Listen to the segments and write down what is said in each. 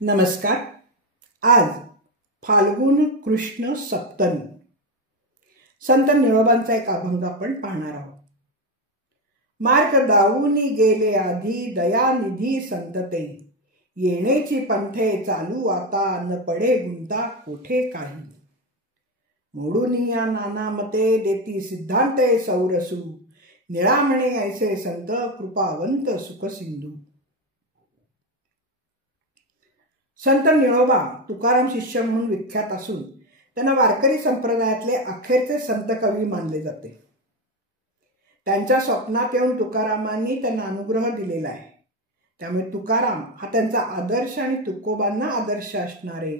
नमस्कार. आज फाल्गुन कृष्ण सप्तमी. संत निळोबांचा एक अभंग आपण पाहणार आहोत. मार्ग दावूनी गेले आधी दयानिधी संतते, येण्याची पंथे चालू आता न पडे गुंता कोठे काही. मोडून या नाना मते देती सिद्धांते सौरसू, निळामणे ऐसे संत कृपावंत सुखसिंधू. संत निळोबा तुकाराम शिष्य म्हणून विख्यात असून त्यांना वारकरी संप्रदायातले अखेरचे संत कवी मानले जाते. त्यांच्या स्वप्नात येऊन तुकारामांनी त्यांना अनुग्रह दिलेला आहे. त्यामुळे तुकाराम हा त्यांचा आदर्श आणि तुकोबांना आदर्श असणारे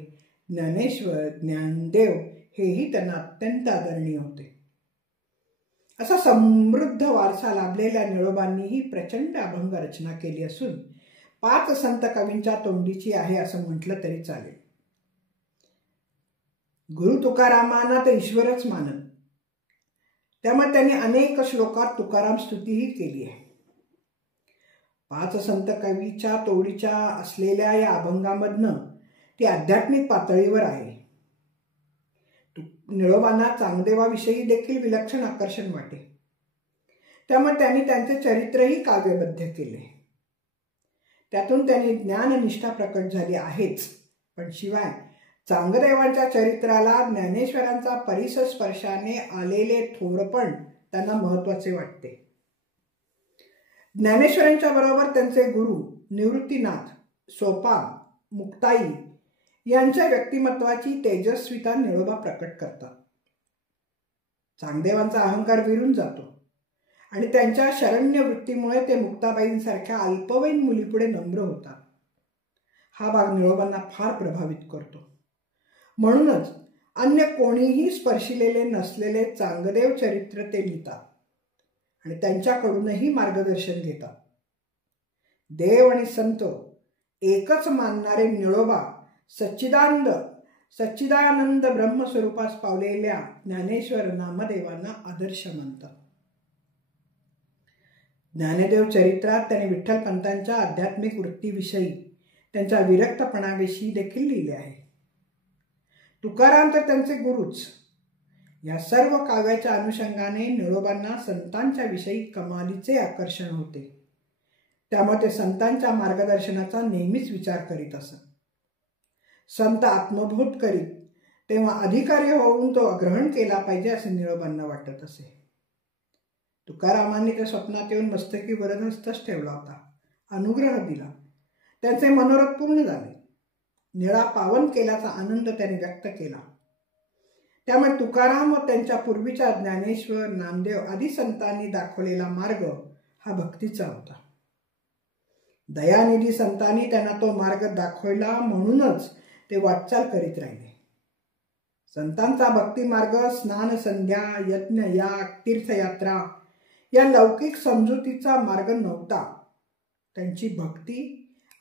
ज्ञानेश्वर ज्ञानदेव हेही त्यांना अत्यंत आदरणीय होते. असा समृद्ध वारसा लाभलेल्या निळोबांनीही प्रचंड अभंग रचना केली असून 5 संत कवींच्या तोंडीची आहे असं म्हटलं तरी चालेल. गुरु तुकारामांना ते ईश्वरच मानत, त्यामुळे त्यांनी अनेक श्लोकात तुकाराम स्तुतीही केली आहे. 5 संत कवीच्या तोडीच्या असलेल्या या अभंगामधनं ती आध्यात्मिक पातळीवर आहे. निळोबांना चांगदेवाविषयी देखील विलक्षण आकर्षण वाटे, त्यामुळे त्यांनी त्यांचे चरित्रही काव्यबद्ध केले. त्यातून त्यांनी ज्ञाननिष्ठा प्रकट झाली आहेच, पण शिवाय चांगदेवांच्या चरित्राला ज्ञानेश्वरांचा परिसस्पर्शाने आलेले थोरपण त्यांना महत्वाचे वाटते. ज्ञानेश्वरांच्या बरोबर त्यांचे गुरु निवृत्तीनाथ, सोपान, मुक्ताई यांच्या व्यक्तिमत्वाची तेजस्विता निळोबा प्रकट करतात. चांगदेवांचा अहंकार विरून जातो आणि त्यांच्या शरण्य वृत्तीमुळे ते मुक्ताबाईंसारख्या अल्पवयीन मुलीपुढे नम्र होतात. हा भाग निळोबांना फार प्रभावित करतो. म्हणूनच अन्य कोणीही स्पर्शिलेले नसलेले चांगदेव चरित्र ते लिहितात आणि त्यांच्याकडूनही मार्गदर्शन घेतात. देव आणि संत एकच मानणारे निळोबा सच्चिदानंद ब्रह्मस्वरूपास पावलेल्या ज्ञानेश्वर नामदेवांना आदर्श मानतात. ज्ञानदेव चरित्रात त्याने विठ्ठलपंतांच्या आध्यात्मिक वृत्तीविषयी, त्यांच्या विरक्तपणाविषयी देखील लिहिले आहे. तुकाराम तर त्यांचे गुरुच. या सर्व काव्याच्या अनुषंगाने निळोबांना संतांच्या विषयी कमालीचे आकर्षण होते. त्यामुळे ते संतांच्या मार्गदर्शनाचा नेहमीच विचार करीत असत. संत आत्मबोध करीत तेव्हा अधिकारी होऊन तो ग्रहण केला पाहिजे असे निळोबांना वाटत असे. तुकारामांनी त्या स्वप्नात येऊन मस्तकी वरदहस्तच ठेवला होता, अनुग्रह दिला. त्यांचे मनोरथ पूर्ण झाले. निळा पावन केल्याचा आनंद त्यांनी व्यक्त केला. त्यामुळे तुकाराम व त्यांच्या पूर्वीच्या ज्ञानेश्वर, नामदेव आदी संतांनी दाखवलेला मार्ग हा भक्तीचा होता. दयानिधी संतांनी त्यांना तो मार्ग दाखवला, म्हणूनच ते वाटचाल करीत राहिले. संतांचा भक्ती मार्ग स्नान, संध्या, यज्ञ, याग, तीर्थयात्रा या लौकिक समजुतीचा मार्ग नव्हता. त्यांची भक्ती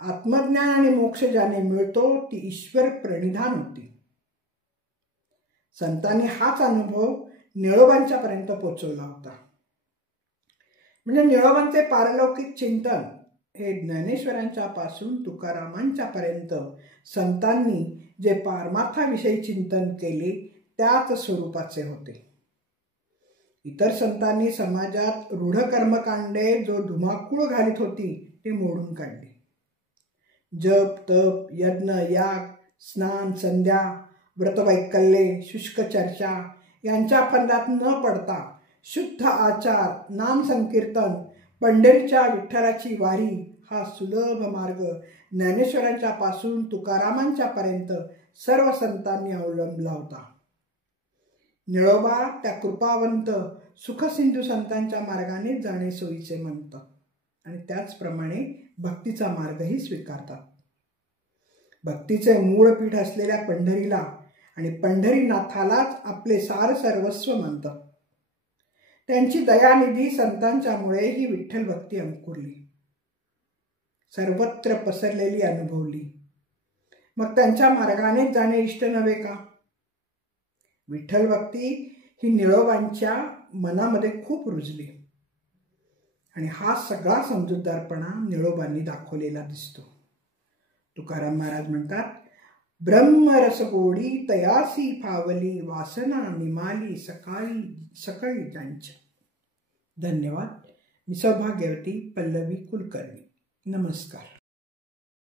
आत्मज्ञान आणि मोक्ष ज्याने मिळतो ती ईश्वर प्रणिधान होती. संतांनी हाच अनुभव निळोबांच्या पर्यंत पोचवला होता. म्हणजे निळोबांचे पारलौकिक चिंतन हे ज्ञानेश्वरांच्या पासून तुकारामांच्या पर्यंत संतांनी जे पारमार्थाविषयी चिंतन केले त्याच स्वरूपाचे होते. इतर संतांनी समाजात रूढ कर्मकांडे जो धुमाकूळ घालीत होती ते मोडून काढले. जप, तप, यज्ञ, याग, स्नान, संध्या, व्रतवैकल्ये, शुष्क चर्चा यांच्या फंदात न पडता शुद्ध आचार, नाम संकीर्तन, पंढरीच्या विठ्ठलाची वारी हा सुलभ मार्ग ज्ञानेश्वरांच्या पासून तुकारामांच्या पर्यंत सर्व संतांनी अवलंबला होता. निळोबा त्या कृपावंत सुखसिंधू संतांच्या मार्गाने जाणे सोयीचे म्हणतात आणि त्याचप्रमाणे भक्तीचा मार्गही स्वीकारतात. भक्तीचे मूळ पीठ असलेल्या पंढरीला आणि पंढरीनाथालाच आपले सार सर्वस्व मानतात. त्यांची दयानिधी संतांच्यामुळे ही विठ्ठल भक्ती अंकुरली, सर्वत्र पसरलेली अनुभवली. मग त्यांच्या मार्गाने जाणे इष्ट नव्हे का? विठ्ठल भक्ती ही निळोबांच्या मनामध्ये खूप रुजली आणि हा सगळा समजूतदारपणा निळोबांनी दाखवलेला दिसतो. तुकाराम महाराज म्हणतात, ब्रह्मरस गोडी तयासी फावली, वासना निमाली सकळी ज्यांच्या. धन्यवाद. मी सौभाग्यवती पल्लवी कुलकर्णी. नमस्कार.